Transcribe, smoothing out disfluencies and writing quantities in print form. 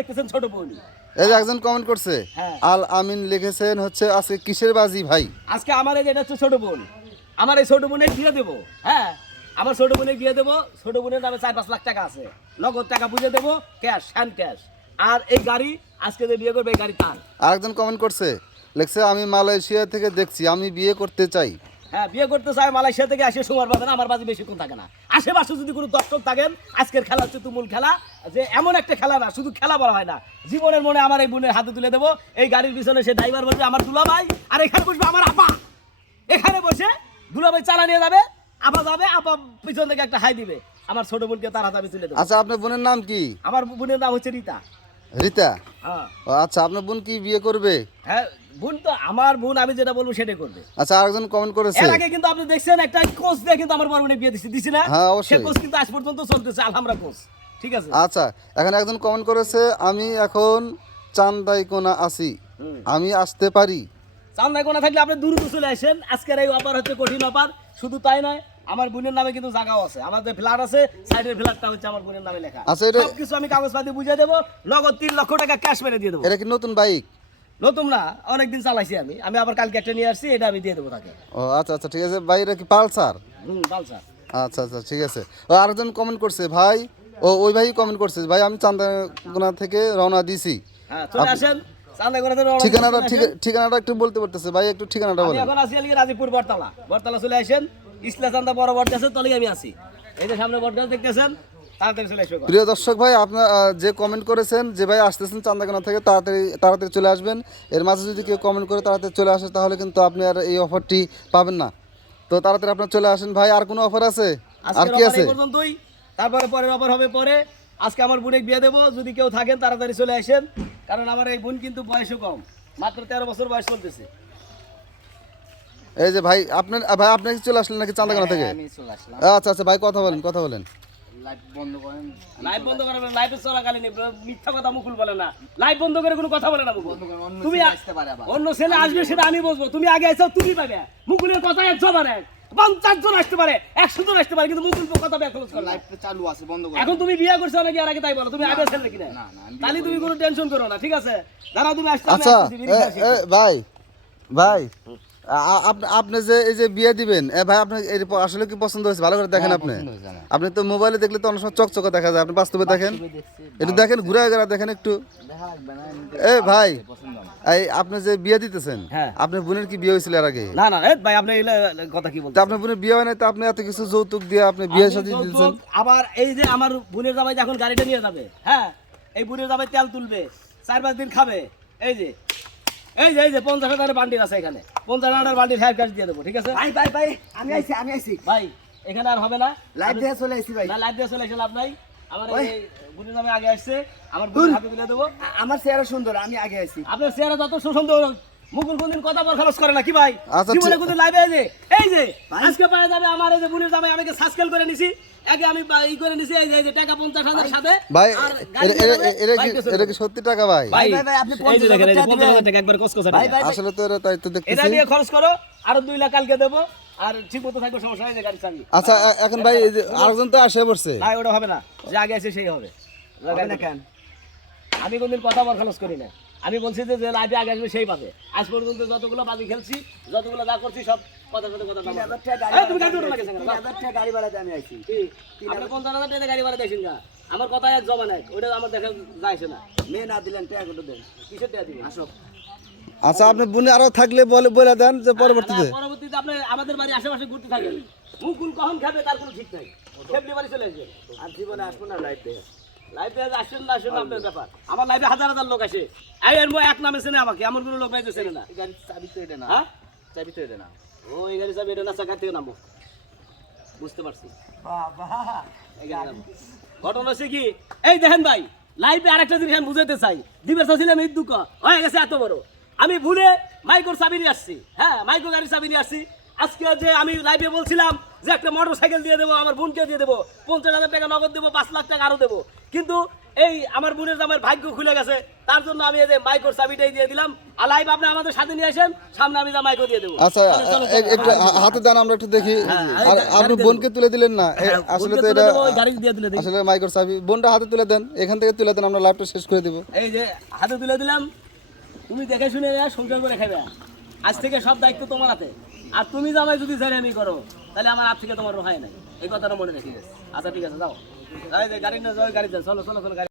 দেখতেছেন ছোট বোন। এই যে একজন কমেন্ট করছে আল আমিন লিখেছেন হচ্ছে আজকে কিসের বাজি ভাই? আজকে আমার এই যে এটা হচ্ছে ছোট বোন, আমার এই ছোট বোনের বিয়ে দেবো। হ্যাঁ, আমার ছোট বোনের বিয়ে দেবো। ছোট বোনের নামে 4-5 লাখ টাকা আছে, নগদ টাকা বুঝে দেবো, ক্যাশ, হ্যান্ড ক্যাশ। আর এই গাড়ি আজকে যে বিয়ে করবে এই গাড়ি তার। আরেকজন কমেন্ট করছে লিখছে আমি মালয়েশিয়া থেকে দেখছি, আমি বিয়ে করতে চাই। হ্যাঁ, বিয়ে করতে চাই, মালয়েশিয়া থেকে আসে সময় পাবে না, আমার বাজি বেশিক্ষণ থাকে না। আশেপাশে যদি কোনো দর্শক থাকেন, আজকের খেলা হচ্ছে তুমুল খেলা, যে এমন একটা খেলা না, শুধু খেলা বলা হয় না, জীবনের মনে আমার এই বোনের হাতে তুলে দেবো। এই গাড়ির পিছনে সে ড্রাইভার বসবে আমার দুলাভাই, আর এখানে বসবে আমার আপা। এখানে বসে দুলাভাই চালা নিয়ে যাবে, আপা যাবে, আপা পিছন থেকে একটা হাই দিবে, আমার ছোট বোনকে তার হাতে আমি তুলে দেবো। আচ্ছা আপনার বোনের নাম কি? আমার বোনের নাম হচ্ছে রীতা। রীতা? হ্যাঁ। আচ্ছা আপনার বোন কি বিয়ে করবে? হ্যাঁ, বোন তো আমার বোন, আমি যেটা বলবো সেটাই করবে। আচ্ছা আরেকজন কমেন্ট করেছে এর আগে কিন্তু আপনি দেখছেন একটা কোচ দিয়ে কিন্তু আমার বড় বোনের বিয়ে দিছি না? হ্যাঁ, অবশ্যই। সে কোচ কিন্তু আজ পর্যন্ত চলতেছে, আলহামরা কোচ। ঠিক আছে। আচ্ছা এখানে একজন কমেন্ট করেছে আমি এখন চান্দাইকোনা আছি, আমি আসতে পারি? চান্দায় কোনা থাকলে আপনি দ্রুত চলে আসেন। আজকের এই অফার হচ্ছে কঠিন অফার। শুধু তাই নয়, আমার বোনের নামে কিন্তু জায়গাও আছে, আমার যে ফ্ল্যাট আছে সাইডের ফ্ল্যাটটা হচ্ছে আমার বোনের নামে লেখা। আচ্ছা, এটা সবকিছু আমি কাগজপাতি বুঝিয়ে দেবো, নগদ 3 লক্ষ টাকা ক্যাশ মেরে দিয়ে দেবো। এটা কি নতুন বাইক? নতুন না, অনেকদিন চালাইছি আমি, আবার কালকে একটা নিয়ে আসছি, এটা আমি দিয়ে দেবো তাকে। ও আচ্ছা আচ্ছা ঠিক আছে ভাই, এটা কি পালসার? পালসার। আচ্ছা আচ্ছা ঠিক আছে। ও আরেকজন কমেন্ট করছে ভাই, ওই ভাই কমেন্ট করছে ভাই আমি চান্দাকোনা থেকে রওনা দিছি। হ্যাঁ, চলে আসেন চান্দায় কোনা থেকে। ঠিকানাটা একটু বলতে পারতেছে ভাই, একটু ঠিকানাটা বলেন। এখন আছি আজকে রাজীবপুর বটতলা চলে আসেন। ইসলা চান্দা বড় বট গাছের তলেই আমি আছি, এই যে সামনে বট গাছ দেখতেছেন, তাড়াতাড়ি চলে আসবে। প্রিয় দর্শক ভাই, আপনার যে কমেন্ট করেছেন যে ভাই আসতেছেন চান্দাকোনা থেকে, তাড়াতাড়ি চলে আসবেন। এর মাঝে যদি কেউ কমেন্ট করে তাড়াতাড়ি চলে আসে তাহলে কিন্তু আপনি আর এই অফারটি পাবেন না। তো তাড়াতাড়ি আপনার চলে আসেন ভাই। আর কোনো অফার আছে? আর কি আছে? পর্যন্তই, তারপরে পরের অফার হবে পরে। আজকে আমার বোনের বিয়ে দেবো, যদি কেউ থাকেন তাড়াতাড়ি চলে আসেন, কারণ আমার এই বোন কিন্তু বয়সও কম, মাত্র 13 বছর বয়স চলতেছে। এই যে ভাই আপনার আপনি কি চলে আসলেন নাকি চান্দাকোনা থেকে? আমি চলে আসলাম। আচ্ছা আচ্ছা ভাই কথা বলেন। লাইভ বন্ধ করেন। লাইভ বন্ধ করেন, লাইভে চলাকালীন মিথ্যা কথা মুকুল বলে না, লাইভ বন্ধ করে কোনো কথা বলে না মুকুল। তুমি অন্য ছেলে আসবে সেটা আমি বলবো, তুমি আগে এসো, তুমি পাবে। মুকুলের কথা 1 জন আর 50 জন আসতে পারে, 100 জন আসতে পারে, কিন্তু মুকুল কথা ব্যাকলজ করে। লাইভটা চালু আছে, বন্ধ করো। এখন তুমি বিয়ে করছো নাকি আর আগে তাই বলো, তুমি আগে ছেলে কিনা? না না, তাহলে তুমি কোনো টেনশন করো না, ঠিক আছে? দাঁড়াও, তুমি আসতে। আচ্ছা ভাই আপনি যে এই যে বিয়ে দিবেন, ভাই আপনার আসলে কি পছন্দ হয়েছে? ভালো করে দেখেন। আপনি তো মোবাইলে দেখলে তো অনেক সময় চকচকে দেখা যায়, আপনি বাস্তবে দেখেন, একটু দেখেন, ঘুরে দেখেন একটু। ভাই এই আপনি যে বিয়ে দিতেছেন, আপনার বোনের কি বিয়ে হয়েছিল এর আগে? না না ভাই, আপনি এই কথা কি বলছেন? আপনার বোনের বিয়ে হয় নাই তো আপনি এত কিছু যৌতুক দিয়ে আপনি বিয়ে শাদী দিতেছেন? আবার এই যে আমার বোনের জামাই যখন গাড়িটা নিয়ে যাবে, হ্যাঁ, এই বোনের জামাই তেল তুলবে, 4-5 দিন খাবে। এই যে 50,000 বান্ডিল আছে, এখানে 50,000 বান্ডিল হেয়ার কাট দিয়ে দেবো, ঠিক আছে? ভাই আমি আইছি ভাই এখানে আর হবে না, লাইভ দিয়ে চলে আইছি ভাই। না, লাইভ দিয়ে চলে আসে লাভ নাই। আমার এই বোনের জামাই আগে আসছে, আমার বোনের হাতে তুলে দেবো। আমার চেহারা সুন্দর, আমি আগে আইছি। আপনার চেহারা যত সুন্দর, মুকুল কোনদিন কথা বল খরচ করে না কি ভাই? আচ্ছা, জীবনে কোনদিন লাইভে এই যে আজকে পাওয়া যাবে আমার এই যে বোনের জামাই, আমি সাবস্ক্রাইব করে নিছি, আগে আমি ই করে নিছি, এই যে টাকা 50,000 সাথে ভাই। আর গাড়ি এটা কি সত্যি টাকা ভাই? ভাই আপনি এই যে দেখেন, এই যে 50,000 টাকা একবার কসকসা টাকা। আসলে তো তাই তো দেখতেছি। এটা দিয়ে খরচ করো, আর 2 লাখ কালকে দেবো, আর ঠিক মতো থাকবে, সমস্যা নাই, যে গাড়ি চাবি। আচ্ছা এখন ভাই এই যে আরেকজন তো আসে পড়ছে। ভাই ওটা হবে না, যে আগে আছে সেই হবে। কেন আমি কোনদিন কথা বল খরচ করি না, আমি বলছি যে লাইভে আগে আসবে সেই পাবে। আজ পর্যন্ত যতগুলো বাজি খেলছি, যতগুলো যা করছি, সব কথা তুমি গাড়ি উঠো না কেন? 3,000 টাকা গাড়ি ভাড়া দিয়ে আমি আইছি। আপনি 50,000 টাকা গাড়ি ভাড়া দিয়েছেন না, আমার কথা এক জমা নাই, ওটা আমার দেখা যাইছে না। মেয়ে না দিলেন টাকা কত দেন? কিসের টাকা দিবেন? আসো। আচ্ছা আপনি বোনে আরো থাকলে বলে দেন যে পরবর্তীতে পরবর্তীতে আপনি আমাদের বাড়ি আশেপাশে ঘুরতে থাকেন, মুকুল কখন খাবে তার কোনো ঠিক নাই, খেপলি বাড়ি চলে আসবে। আর জীবনে আসবো না লাইভ দিয়ে। লাইভে আসেন না আসেন আপনার ব্যাপার, আমার লাইভে হাজার লোক আসে, এর এক নামে চেনে আমাকে, এমন কোনো লোক নাই যে চেনে না। গাড়ি চাবি তো এটা না। হ্যাঁ, চাবি তো এটা না। ও এই গাড়ি চাবি এটা না, চাকা থেকে নামবো, বুঝতে পারছি। বাবা ঘটনা হচ্ছে কি, এই দেখেন ভাই, লাইভে আরেকটা জিনিস আমি বুঝাইতে চাই, দিবের চাচ্ছিলাম এই দুঃখ হয়ে গেছে এত বড়, আমি ভুলে মাইকোর চাবি নিয়ে আসছি। হ্যাঁ, মাইকো গাড়ির চাবি নিয়ে আসছি। আজকে যে আমি লাইভে বলছিলাম যে একটা মোটর সাইকেল দিয়ে দেবো, আমার বোনকে দিয়ে দেবো, 50,000 টাকা নগদ দেবো, 5 লাখ টাকা আরো দেবো, কিন্তু এই আমার বোনের জামাইয়ের ভাগ্য খুলে গেছে, তার জন্য আমি এই যে মাইকোর চাবিটাই দিয়ে দিলাম। আর লাইভ আপনি আমাদের সাথে নিয়ে আসেন, সামনে আমি যা মাইকও দিয়ে দেবো। আচ্ছা একটু হাতে দেন, আমরা একটু দেখি। আর আপনি বোনকে তুলে দিলেন না, আসলে তো এটা গাড়ি দিয়ে দিলে দেখি। আসলে মাইক্রো চাবি। বোনটা হাতে তুলে দেন, এখান থেকে তুলে দেন, আমরা লাইভটা শেষ করে দিব। এই যে হাতে তুলে দিলাম, তুমি দেখে শুনে সংসার করে খাবে। আজ থেকে সব দায়িত্ব তোমার হাতে। আর তুমি জামাই যদি আমি করো, তাহলে আমার হাত থেকে তোমার রোহাই নাই, এই কথাটা মনে রেখে। আচ্ছা ঠিক আছে, যাও। এই যে গাড়ি না যাও, গাড়ি যাও, চলো চলো চলো গাড়ি।